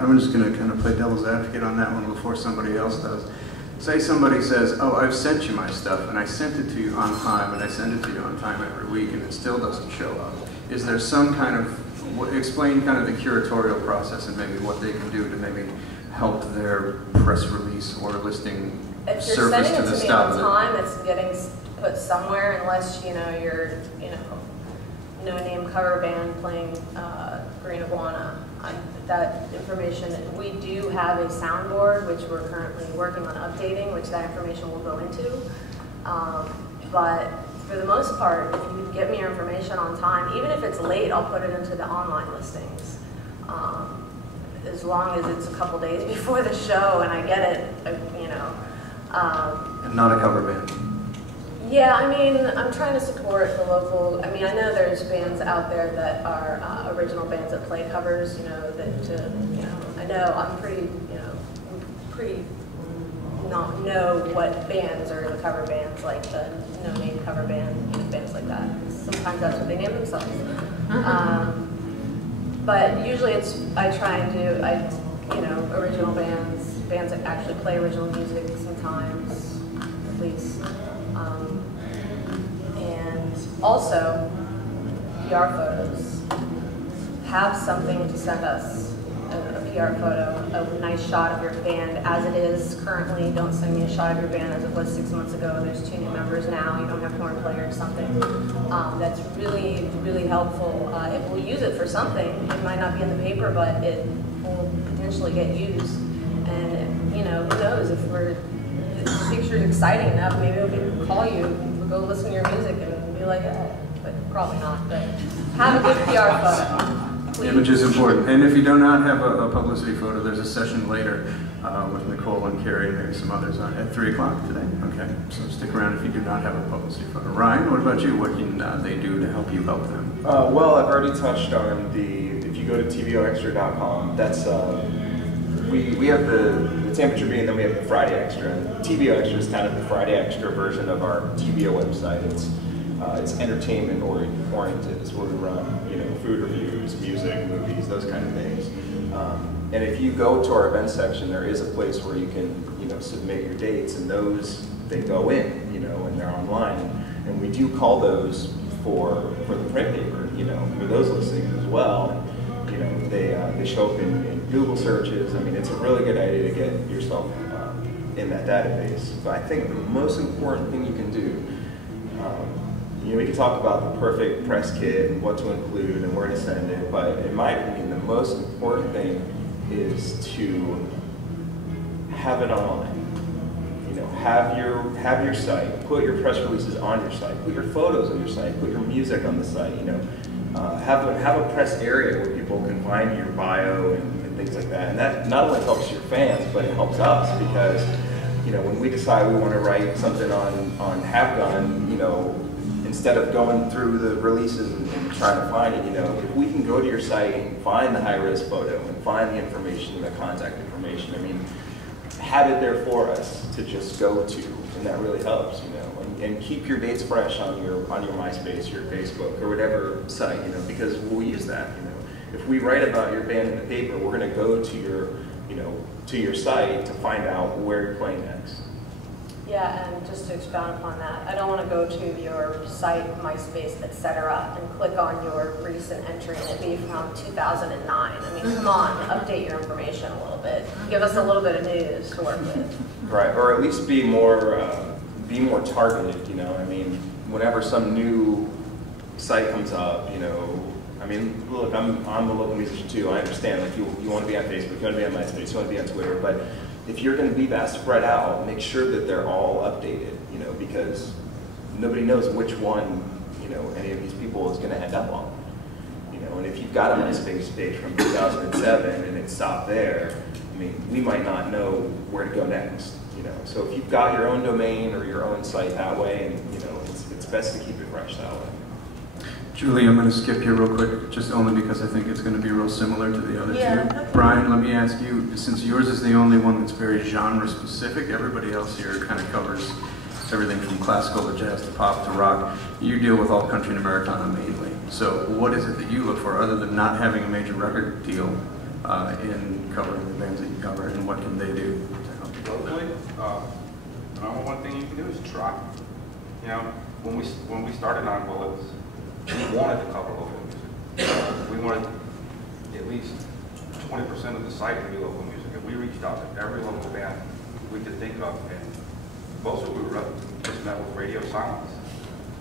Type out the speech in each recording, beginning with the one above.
I'm just going to kind of play devil's advocate on that one before somebody else does. Say somebody says, oh, I've sent you my stuff, and I sent it to you on time, and I send it to you on time every week, and it still doesn't show up. Is there some kind of, explain kind of the curatorial process and maybe what they can do to maybe help their press release or listing surface to the stuff? If you're sending it to me on time, it's getting put somewhere, unless, you know, you're, you know, no-name cover band playing Green Iguana. That information, we do have a soundboard, which we're currently working on updating, which that information will go into. But for the most part, if you get me your information on time, even if it's late, I'll put it into the online listings. As long as it's a couple days before the show and I get it, you know. And not a cover band. Yeah, I mean, I'm trying to support the local. I mean, I know there's bands out there that are original bands that play covers. You know, that you know, I know I'm pretty, you know, not know what bands are the cover bands, like the no-name cover band, you know, bands like that. Sometimes that's what they name themselves. But usually I try and do, you know, original bands that actually play original music sometimes, at least. And also, PR photos. Have something to send us, a PR photo, a nice shot of your band as it is currently. Don't send me a shot of your band as it was 6 months ago. There's 2 new members now. You don't have horn player or something. That's really, really helpful. If we'll use it for something, it might not be in the paper, but it will potentially get used. And, you know, who knows, if the picture's exciting enough, maybe we'll call you, we'll go listen to your music and be like, but probably not. But have a good PR photo, please. Image is important. And if you do not have a publicity photo, there's a session later with Nicole and Carrie and maybe some others at 3 o'clock today. Okay, so stick around if you do not have a publicity photo. Ryan, what about you? What can they do to help you help them? Well, I've already touched on if you go to tvoextra.com, that's, we have the Tampa Tribune, and then we have the Friday Extra. And TVO Extra is kind of the Friday Extra version of our TVO website. It's entertainment oriented. It's where we run, you know, food reviews, music, movies, those kind of things. And if you go to our events section, there is a place where you can, you know, submit your dates, and those, they go in, you know, and they're online. And we do call those for the print paper, you know, for those listings as well. You know, they show up in Google searches. I mean, it's a really good idea to get yourself in that database. But I think the most important thing you can do, you know, we can talk about the perfect press kit and what to include and where to send it, but in my opinion, the most important thing is to have it online. You know, have your site, put your press releases on your site, put your photos on your site, put your music on the site. You know, have a press area where people can find your bio and things like that. And that not only helps your fans, but it helps us, because, you know, when we decide we want to write something on Have Gun, you know, instead of going through the releases and trying to find it, you know, if we can go to your site and find the high-res photo and find the information, the contact information, I mean, have it there for us to just go to, and that really helps, you know. And keep your dates fresh on your MySpace, your Facebook, or whatever site, you know, because we'll use that, you know. If we write about your band in the paper, we're going to go to your, you know, to your site to find out where you're playing next. Yeah, and just to expound upon that, I don't want to go to your site, MySpace, etc., and click on your recent entry and it be from 2009. I mean, come on, update your information a little bit. Give us a little bit of news to work with. Right, or at least be more targeted, you know. I mean, whenever some new site comes up, you know, I mean, look, I'm a local musician too. I understand, like, you want to be on Facebook, you want to be on MySpace, you want to be on Twitter, but if you're going to be that spread out, make sure that they're all updated, you know, because nobody knows which one, you know, any of these people is going to end up on. You know, and if you've got a MySpace page from 2007 and it stopped there, I mean, we might not know where to go next, you know. So if you've got your own domain or your own site that way, and, you know, it's best to keep it fresh that way. Julie, I'm going to skip here real quick, just only because I think it's going to be real similar to the other two. Okay. Brian, let me ask you, since yours is the only one that's very genre specific, everybody else here kind of covers everything from classical to jazz to pop to rock. You deal with all country and Americana mainly. So what is it that you look for, other than not having a major record deal in covering the bands that you cover, and what can they do to help you? Locally, the number one thing you can do is try. You know, when we started on Bullets, we wanted to cover local music. We wanted at least 20% of the site to be local music. And we reached out to every local band we could think of, and most of it we were just met with radio silence.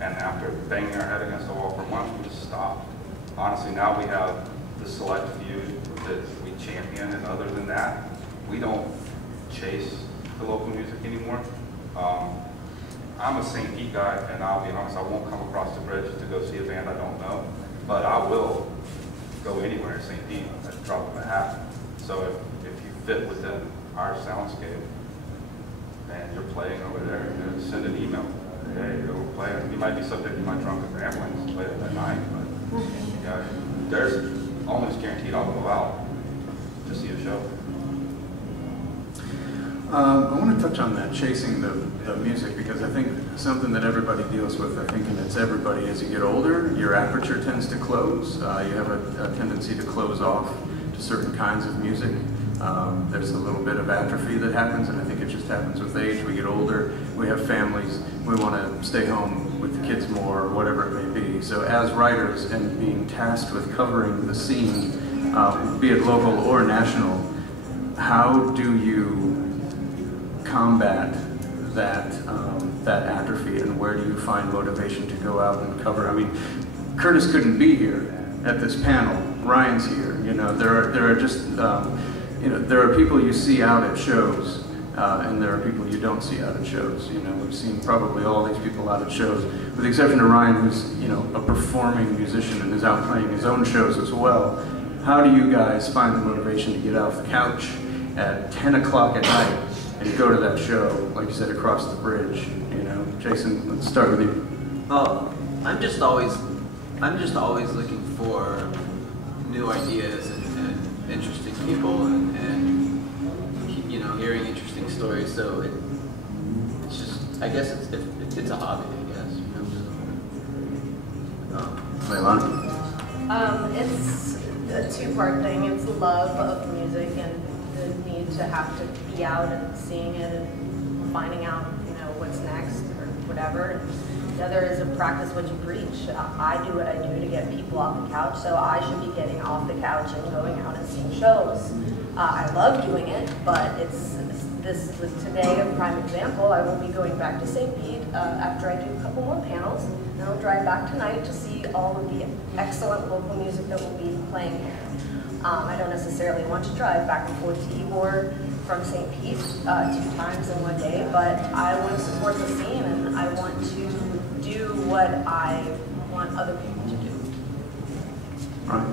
And after banging our head against the wall for months, we just stopped. Honestly, now we have the select few that we champion, and other than that, we don't chase the local music anymore. I'm a St. Pete guy, and I'll be honest, I won't come across the bridge to go see a band I don't know, but I will go anywhere in St. Pete at the drop of a hat. So if you fit within our soundscape and you're playing over there, send an email. Hey, we're playing. You might be subject to my drunken ramblings later that night, but yeah, there's almost guaranteed I'll go out to see a show. I want to touch on that, chasing the music, because I think something that everybody deals with, I think, and it's everybody, as you get older, your aperture tends to close. You have a tendency to close off to certain kinds of music. There's a little bit of atrophy that happens, and I think it just happens with age. We get older, we have families, we want to stay home with the kids more, or whatever it may be. So as writers and being tasked with covering the scene, be it local or national, how do you combat that that atrophy, and where do you find motivation to go out and cover? I mean, Curtis couldn't be here at this panel. Ryan's here. You know, there are just you know, there are people you see out at shows, and there are people you don't see out at shows. You know, we've seen probably all these people out at shows, with the exception of Ryan, who's, you know, a performing musician and is out playing his own shows as well. How do you guys find the motivation to get off the couch at 10 o'clock at night and go to that show, like you said, across the bridge? You know, Jason, let's start with you. I'm just always looking for new ideas and interesting people and you know, hearing interesting stories. So it's just, I guess it's a hobby, I guess. You know? Leilani? It's a two-part thing. It's love of music and the need to have to be out and seeing it and finding out, you know, what's next or whatever. The other is a practice what you preach. I do what I do to get people off the couch, so I should be getting off the couch and going out and seeing shows. I love doing it, but this was today a prime example. I will be going back to St. Pete after I do a couple more panels, and I'll drive back tonight to see all of the excellent local music that will be playing here. I don't necessarily want to drive back and forth to Ybor from St. Pete 2 times in one day, but I want to support the scene, and I want to do what I want other people to do. Right.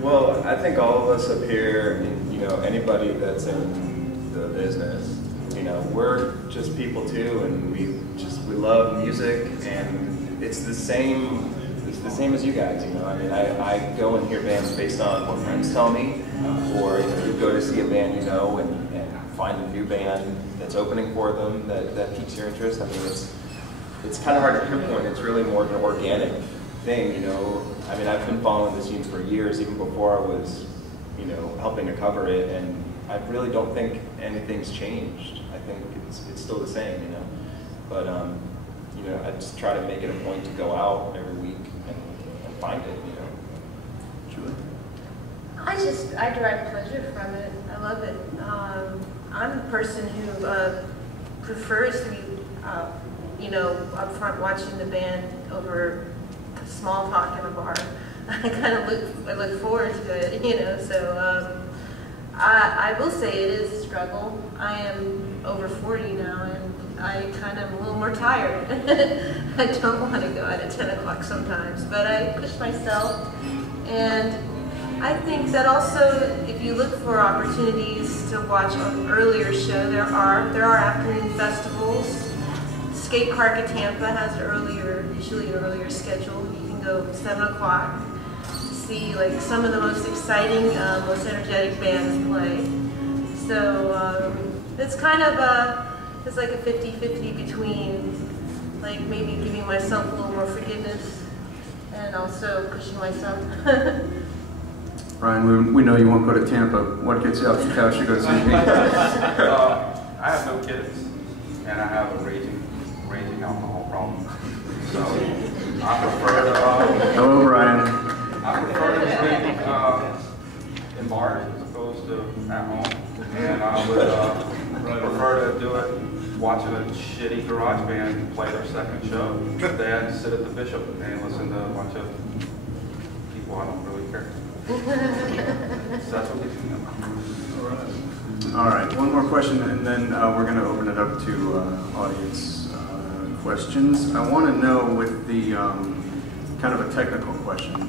Well, I think all of us up here, and, you know, anybody that's in the business, you know, we're just people too, and we love music, and it's the same as you guys, you know. I mean, I go and hear bands based on what friends tell me, or, you know, you go to see a band, you know, and find a new band that's opening for them that piques your interest. I mean, it's kind of hard to pinpoint. It's really more of an organic thing, you know. I mean, I've been following the scene for years, even before I was, you know, helping to cover it, and I really don't think anything's changed. I think it's still the same, you know. But you know, I just try to make it a point to go out every week and find it, you know. Julie? I derive pleasure from it. I love it. I'm a person who prefers to be, you know, up front watching the band over small talk in a bar. I kind of look forward to it, you know. So I will say it is a struggle. I am over 40 now, and I kind of am a little more tired. I don't want to go out at 10 o'clock sometimes, but I push myself. And I think that also, if you look for opportunities to watch an earlier show, there are afternoon festivals. Skate Park at Tampa has usually an earlier schedule. You can go 7 o'clock, see like some of the most exciting, most energetic bands play. So it's kind of it's like a 50-50 between like maybe giving myself a little more forgiveness and also pushing myself. Bryan, we know you won't go to Tampa. What gets you off the couch to go see me? I have no kids, and I have a raging alcohol problem. So I prefer to. Hello, Bryan. I prefer to drink in bars as opposed to at home, and I would prefer to do it watching a shitty garage band play their second show than sit at the Bishop and listen to a bunch of people I don't really care. So that's what we do. All right, one more question, and then we're going to open it up to audience questions. I want to know, with the kind of a technical question,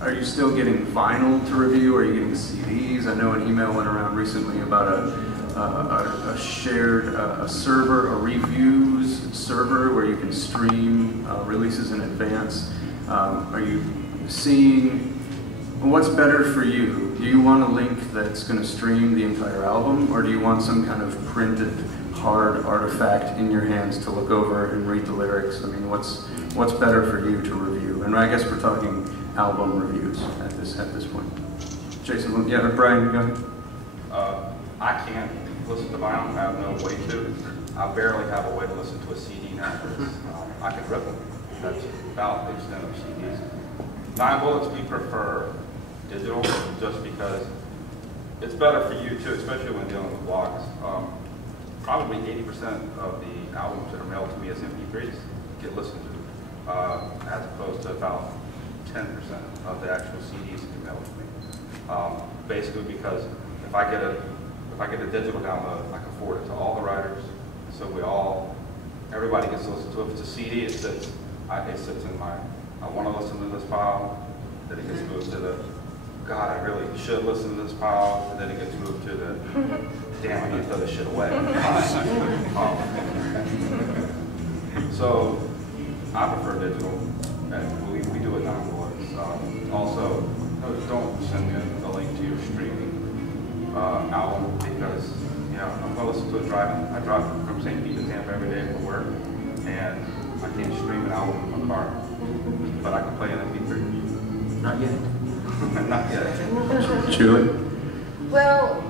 are you still getting vinyl to review? Are you getting CDs? I know an email went around recently about a shared a server, a reviews server where you can stream releases in advance. Are you seeing, what's better for you? Do you want a link that's going to stream the entire album, or do you want some kind of printed hard artifact in your hands to look over and read the lyrics? I mean, what's better for you to review? And I guess we're talking album reviews at this point. Jason, yeah, Bryan, go ahead. I can't listen to vinyl. I have no way to. I barely have a way to listen to a CD now. I can rip them. That's about the extent of CDs. 9 Bullets, we prefer digital just because it's better for you too, especially when dealing with blogs. Probably 80% of the albums that are mailed to me as MP3s get listened to, as opposed to about 10% of the actual CDs get mailed to me. Basically because if I get a digital download, I can forward it to all the writers, so everybody gets to listen to it. If it's a CD, it sits in my, I want to listen to this file, then it gets moved to the, God, I really should listen to this file, and then it gets moved to the, damn, I need to throw this shit away. So I prefer digital, and we do it now. Also, don't send me a link to your streaming album, because I'm going to listen to it driving. I drive from St. Pete to Tampa every day for work, and I can't stream an album in my car, but I can play an MP3. Not yet. Not yet. Julie? Well,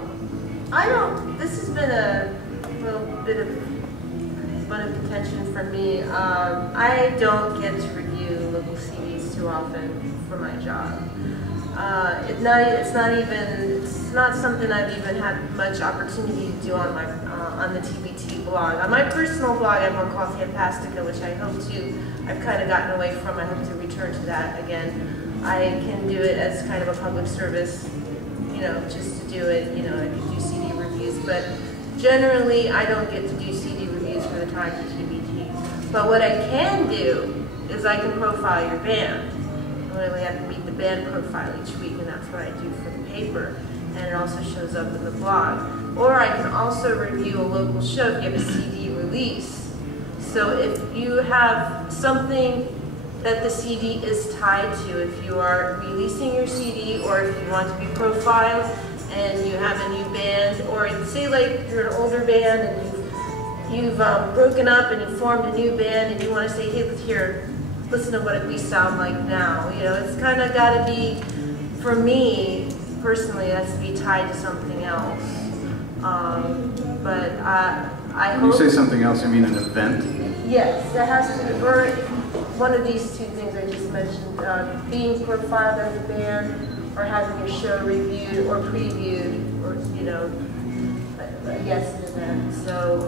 this has been a little bit of bone of contention for me. I don't get to review local CDs too often for my job. It's not something I've even had much opportunity to do on the TBT blog. On my personal blog, I'm on Coffee and Pastica, which I've kind of gotten away from. I hope to return to that again. I can do it as kind of a public service, just to do it. I can do CD reviews, but generally I don't get to do CD reviews for the Times or TBT. But what I can do is I can profile your band. Literally, I can meet the band profile each week, and that's what I do for the paper. And it also shows up in the blog. Or I can also review a local show if you have a CD release. So if you have something that the CD is tied to, if you are releasing your CD, or if you want to be profiled and you have a new band, or say like you're an older band and you've broken up and you formed a new band and you want to say, hey, listen to what we sound like now. It's kind of got to be, for me personally, it has to be tied to something else. But I hope. When you say something else, you mean an event? Yes, it has to be, or one of these two things I just mentioned, being profiled as a band, or having your show reviewed or previewed, or a guest event. So.